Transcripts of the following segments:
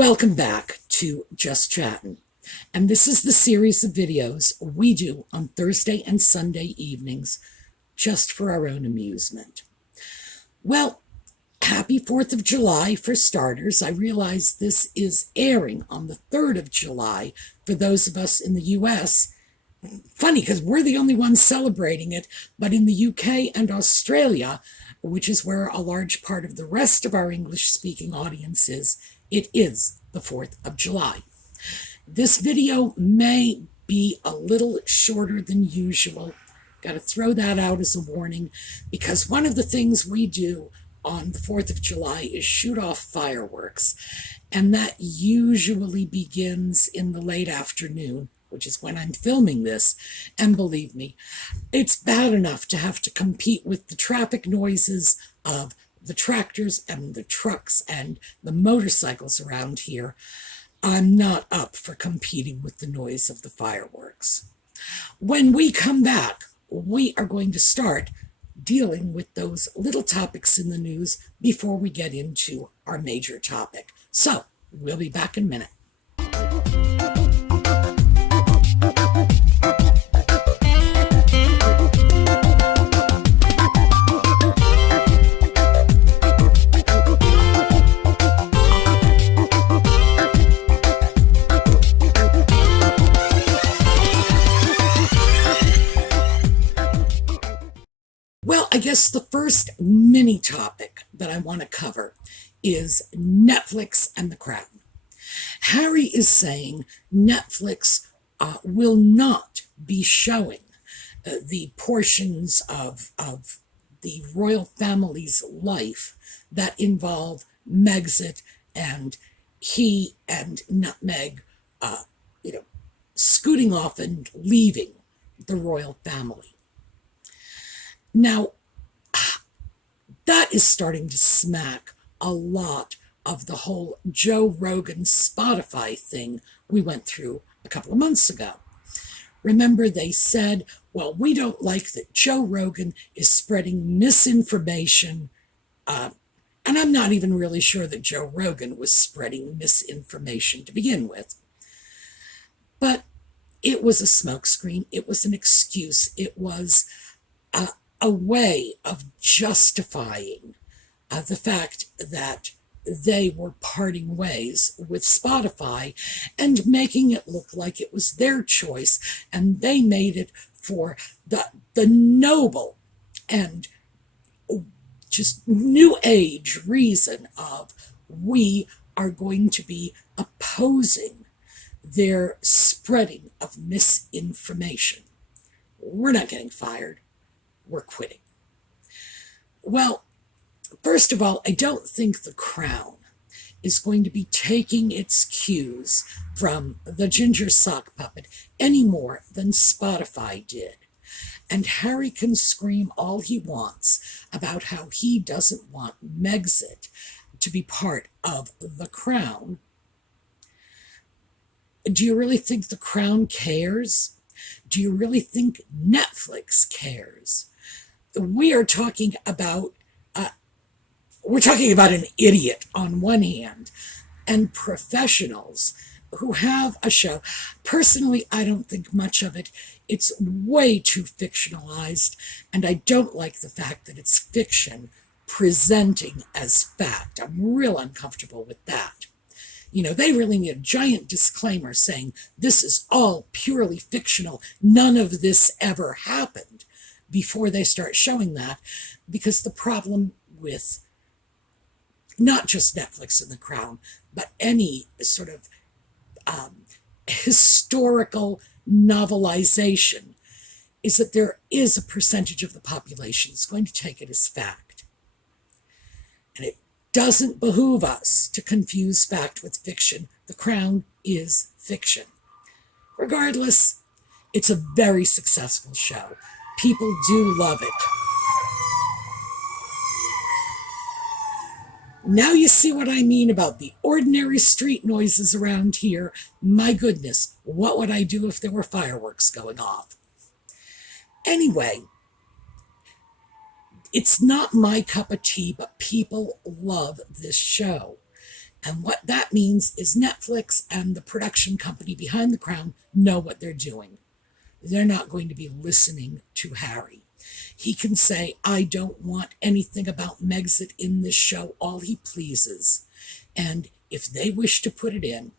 Welcome back to Just Chattin'. And this is the series of videos we do on Thursday and Sunday evenings just for our own amusement. Well, happy 4th of July for starters. I realize this is airing on the 3rd of July for those of us in the US. Funny, because we're the only ones celebrating it, but in the UK and Australia, which is where a large part of the rest of our English-speaking audience is, it is the 4th of July. This video may be a little shorter than usual. Got to throw that out as a warning, because one of the things we do on the 4th of July is shoot off fireworks, and that usually begins in the late afternoon, which is when I'm filming this, and believe me, it's bad enough to have to compete with the traffic noises of the tractors and the trucks and the motorcycles around here. I'm not up for competing with the noise of the fireworks. When we come back, we are going to start dealing with those little topics in the news before we get into our major topic. So, we'll be back in a minute. Well, I guess the first mini topic that I want to cover is Netflix and the Crown. Harry is saying Netflix will not be showing the portions of the royal family's life that involve Megxit and he and Nutmeg, scooting off and leaving the royal family. Now, that is starting to smack a lot of the whole Joe Rogan Spotify thing we went through a couple of months ago. Remember, they said, well, we don't like that Joe Rogan is spreading misinformation. And I'm not even really sure that Joe Rogan was spreading misinformation to begin with. But it was a smokescreen. It was an excuse. It was a way of justifying the fact that they were parting ways with Spotify and making it look like it was their choice, and they made it for the noble and just new age reason of we are going to be opposing their spreading of misinformation. We're not getting fired. We're quitting. Well, first of all, I don't think the Crown is going to be taking its cues from the ginger sock puppet any more than Spotify did. And Harry can scream all he wants about how he doesn't want Megxit to be part of the Crown. Do you really think the Crown cares? Do you really think Netflix cares? We are talking about an idiot on one hand and professionals who have a show. Personally, I don't think much of it. It's way too fictionalized, and I don't like the fact that it's fiction presenting as fact. I'm real uncomfortable with that. They really need a giant disclaimer saying this is all purely fictional. None of this ever happened before they start showing that, because the problem with not just Netflix and the Crown, but any sort of historical novelization is that there is a percentage of the population that's going to take it as fact. And it doesn't behoove us to confuse fact with fiction. The Crown is fiction. Regardless, it's a very successful show. People do love it. Now you see what I mean about the ordinary street noises around here. My goodness, what would I do if there were fireworks going off? Anyway, it's not my cup of tea, but people love this show. And what that means is Netflix and the production company behind The Crown know what they're doing. They're not going to be listening to Harry. He can say, I don't want anything about Megxit in this show, all he pleases. And if they wish to put it in,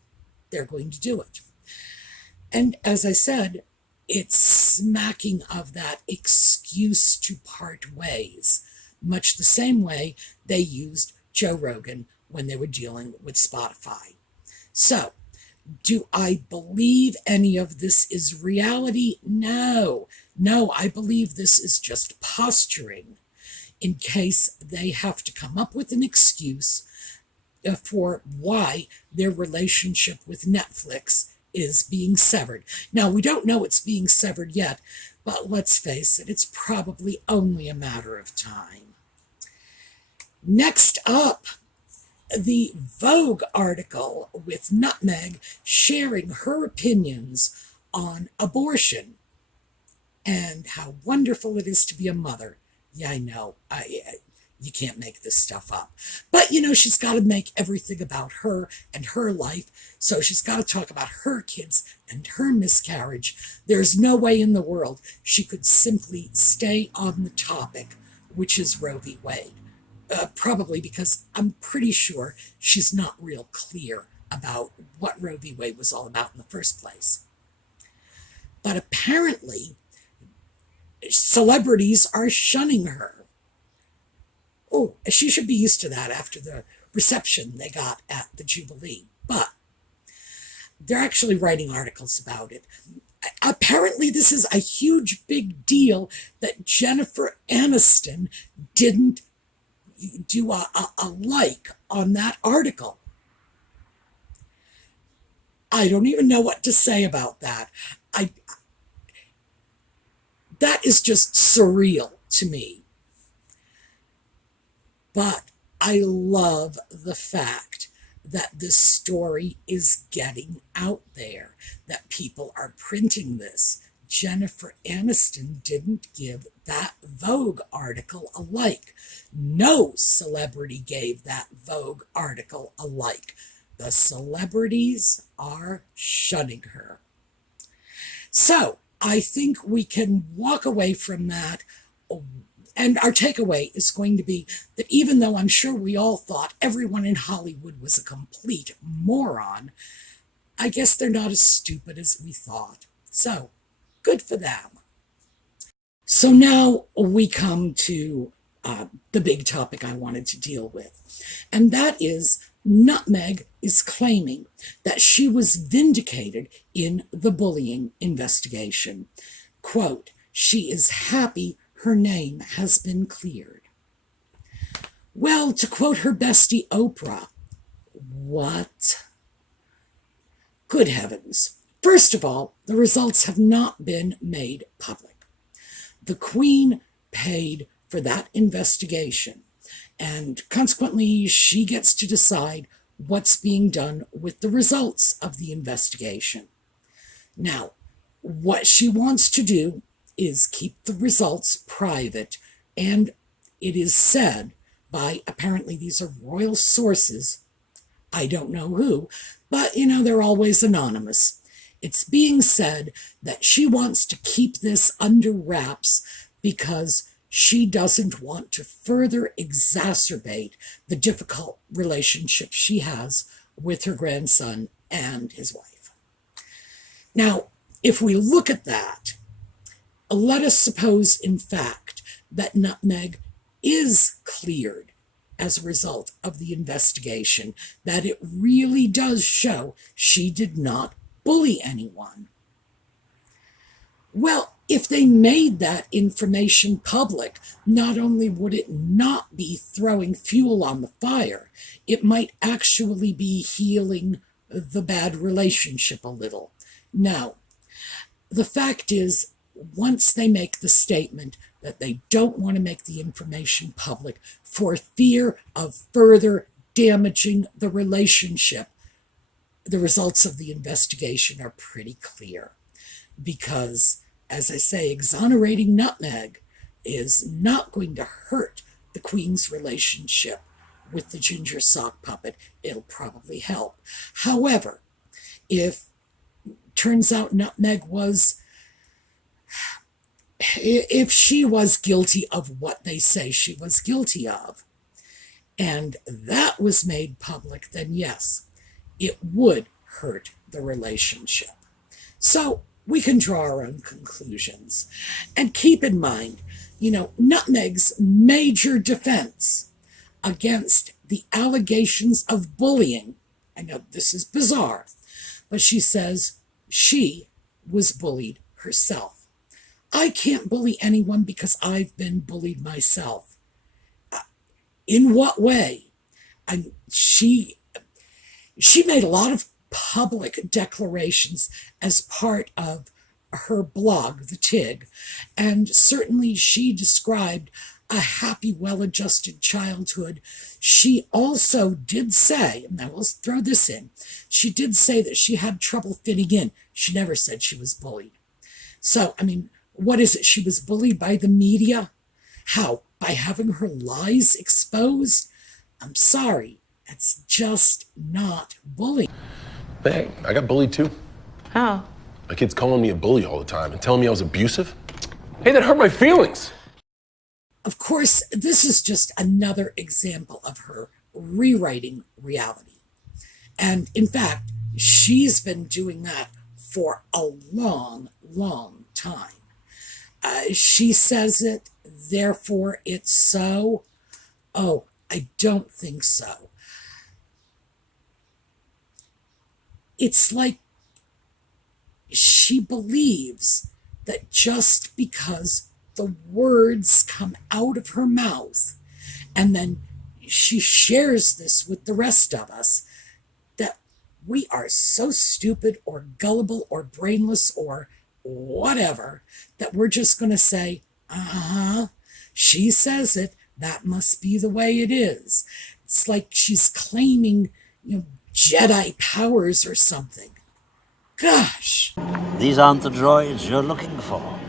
they're going to do it. And as I said, it's smacking of that excuse to part ways, much the same way they used Joe Rogan when they were dealing with Spotify. So, do I believe any of this is reality? No. No, I believe this is just posturing in case they have to come up with an excuse for why their relationship with Netflix is being severed. Now, we don't know it's being severed yet, but let's face it, it's probably only a matter of time. Next up, the Vogue article with Nutmeg sharing her opinions on abortion and how wonderful it is to be a mother. Yeah, I know. You can't make this stuff up. But, she's got to make everything about her and her life. So she's got to talk about her kids and her miscarriage. There's no way in the world she could simply stay on the topic, which is Roe v. Wade. Probably because I'm pretty sure she's not real clear about what Roe v. Wade was all about in the first place. But apparently, celebrities are shunning her. Oh, she should be used to that after the reception they got at the Jubilee. But they're actually writing articles about it. Apparently, this is a huge, big deal that Jennifer Aniston didn't do a like on that article. I don't even know what to say about that. That is just surreal to me. But I love the fact that this story is getting out there, that people are printing this. Jennifer Aniston didn't give that Vogue article a like. No celebrity gave that Vogue article a like. The celebrities are shunning her. So I think we can walk away from that. And our takeaway is going to be that even though I'm sure we all thought everyone in Hollywood was a complete moron, I guess they're not as stupid as we thought. So, good for them. So now we come to the big topic I wanted to deal with, and that is Nutmeg is claiming that she was vindicated in the bullying investigation. Quote, she is happy her name has been cleared. Well, to quote her bestie Oprah, what? Good heavens. First of all, the results have not been made public. The Queen paid for that investigation, and consequently, she gets to decide what's being done with the results of the investigation. Now, what she wants to do is keep the results private, and it is said by, apparently these are royal sources, I don't know who, but they're always anonymous. It's being said that she wants to keep this under wraps because she doesn't want to further exacerbate the difficult relationship she has with her grandson and his wife. Now, if we look at that, let us suppose, in fact, that Nutmeg is cleared as a result of the investigation, that it really does show she did not bully anyone. Well, if they made that information public, not only would it not be throwing fuel on the fire, it might actually be healing the bad relationship a little. Now, the fact is, once they make the statement that they don't want to make the information public for fear of further damaging the relationship, the results of the investigation are pretty clear. Because, as I say, exonerating Nutmeg is not going to hurt the Queen's relationship with the ginger sock puppet, it'll probably help. However, if turns out Nutmeg was, if she was guilty of what they say she was guilty of, and that was made public, then yes, it would hurt the relationship. So we can draw our own conclusions. And keep in mind, Nutmeg's major defense against the allegations of bullying, I know this is bizarre, but she says she was bullied herself. I can't bully anyone because I've been bullied myself. In what way? She made a lot of public declarations as part of her blog, The Tig, and certainly she described a happy, well-adjusted childhood. She also did say, and I will throw this in, she did say that she had trouble fitting in. She never said she was bullied. So, what is it? She was bullied by the media? How? By having her lies exposed? I'm sorry, that's just not bullying. Hey, I got bullied too. How? My kid's calling me a bully all the time and telling me I was abusive. Hey, that hurt my feelings. Of course, this is just another example of her rewriting reality. And in fact, she's been doing that for a long, long time. She says it, therefore it's so. Oh, I don't think so. It's like she believes that just because the words come out of her mouth and then she shares this with the rest of us, that we are so stupid or gullible or brainless or whatever that we're just going to say, she says it, that must be the way it is. It's like she's claiming, Jedi powers or something. Gosh. These aren't the droids you're looking for.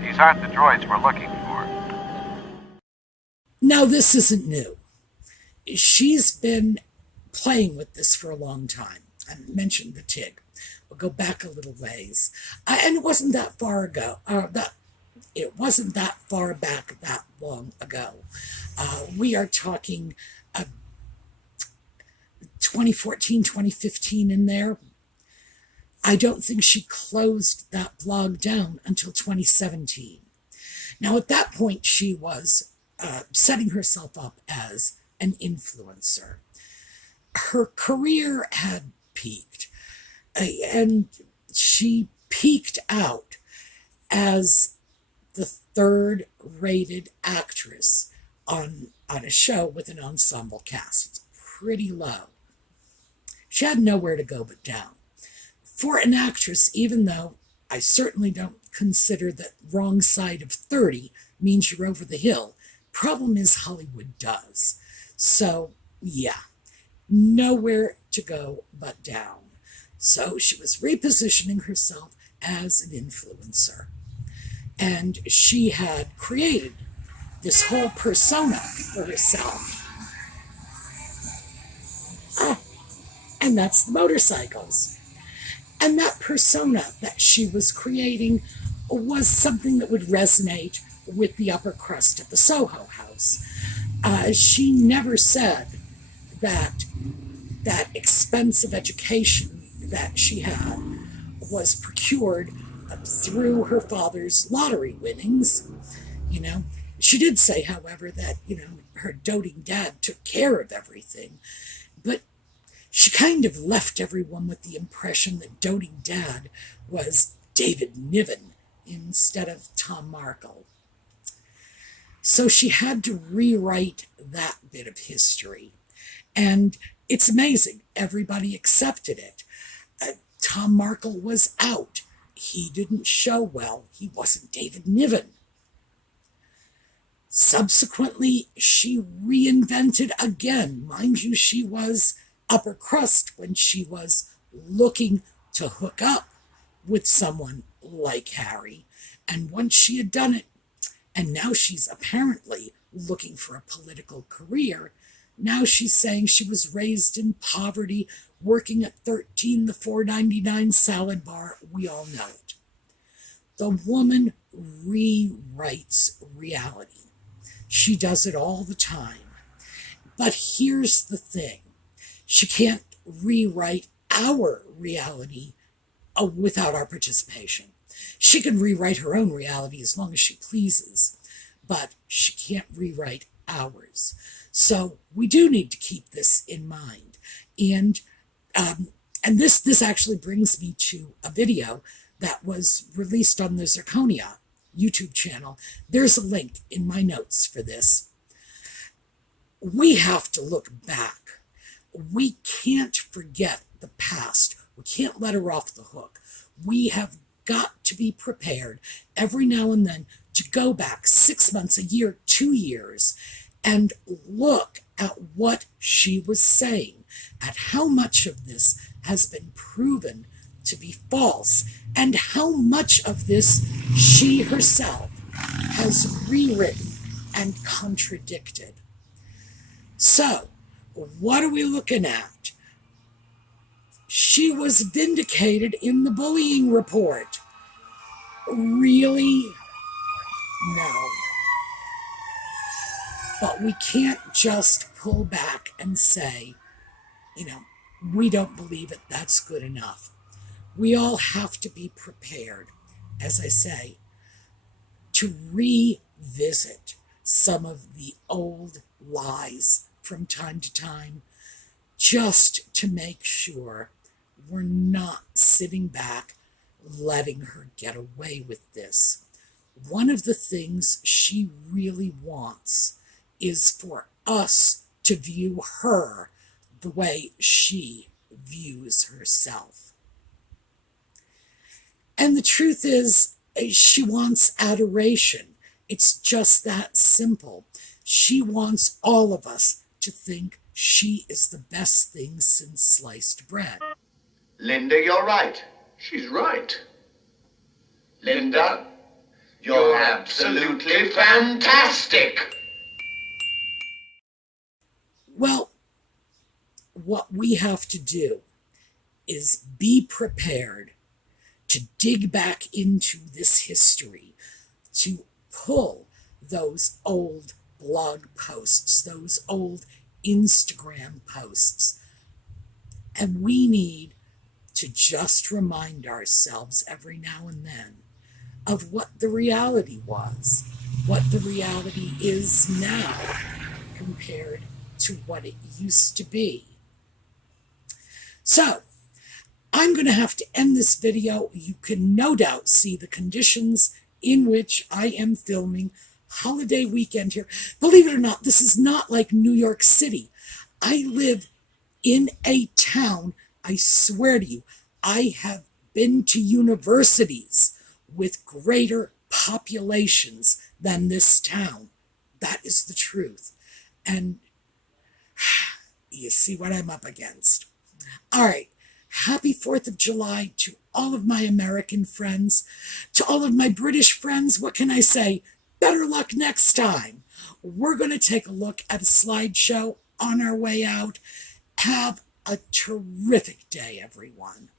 These aren't the droids we're looking for. Now, this isn't new. She's been playing with this for a long time. I mentioned the Tig. We'll go back a little ways. And it wasn't that far ago. It wasn't that far back that long ago. We are talking 2014, 2015 in there. I don't think she closed that blog down until 2017. Now, at that point, she was setting herself up as an influencer. Her career had peaked, and she peaked out as the third-rated actress on a show with an ensemble cast. It's pretty low. She had nowhere to go but down. For an actress, even though I certainly don't consider that wrong side of 30 means you're over the hill, problem is Hollywood does. So, yeah, nowhere to go but down. So she was repositioning herself as an influencer. And she had created this whole persona for herself. And that's the motorcycles. And that persona that she was creating was something that would resonate with the upper crust at the Soho House. She never said that that expensive education that she had was procured through her father's lottery winnings. She did say, however, that, her doting dad took care of everything. But she kind of left everyone with the impression that doting dad was David Niven instead of Tom Markle. So she had to rewrite that bit of history. And it's amazing. Everybody accepted it. Tom Markle was out. He didn't show well. He wasn't David Niven. Subsequently, she reinvented again. Mind you, she was upper crust when she was looking to hook up with someone like Harry. And once she had done it, and now she's apparently looking for a political career, Now she's saying she was raised in poverty, working at 13 the $4.99 salad bar. We all know it. The woman rewrites reality. She does it all the time. But here's the thing. She can't rewrite our reality without our participation. She can rewrite her own reality as long as she pleases, but she can't rewrite ours. So we do need to keep this in mind. And this actually brings me to a video that was released on the Zirconia YouTube channel. There's a link in my notes for this. We have to look back. We can't forget the past. We can't let her off the hook. We have got to be prepared every now and then to go back 6 months, a year, 2 years, and look at what she was saying, at how much of this has been proven to be false, and how much of this she herself has rewritten and contradicted. So, what are we looking at? She was vindicated in the bullying report. Really? No. But we can't just pull back and say, we don't believe it, that's good enough. We all have to be prepared, as I say, to revisit some of the old lies from time to time, just to make sure we're not sitting back letting her get away with this. One of the things she really wants is for us to view her the way she views herself. And the truth is, she wants adoration. It's just that simple. She wants all of us to think she is the best thing since sliced bread. Linda, you're right. She's right. Linda, you're absolutely fantastic. Well, what we have to do is be prepared to dig back into this history, to pull those old blog posts, those old Instagram posts. And we need to just remind ourselves every now and then of what the reality was, what the reality is now compared to what it used to be. So, I'm going to have to end this video. You can no doubt see the conditions in which I am filming. Holiday weekend here. Believe it or not, this is not like New York City. I live in a town, I swear to you, I have been to universities with greater populations than this town. That is the truth. And you see what I'm up against. All right. Happy 4th of July to all of my American friends. To all of my British friends, what can I say? Better luck next time. We're going to take a look at a slideshow on our way out. Have a terrific day, everyone.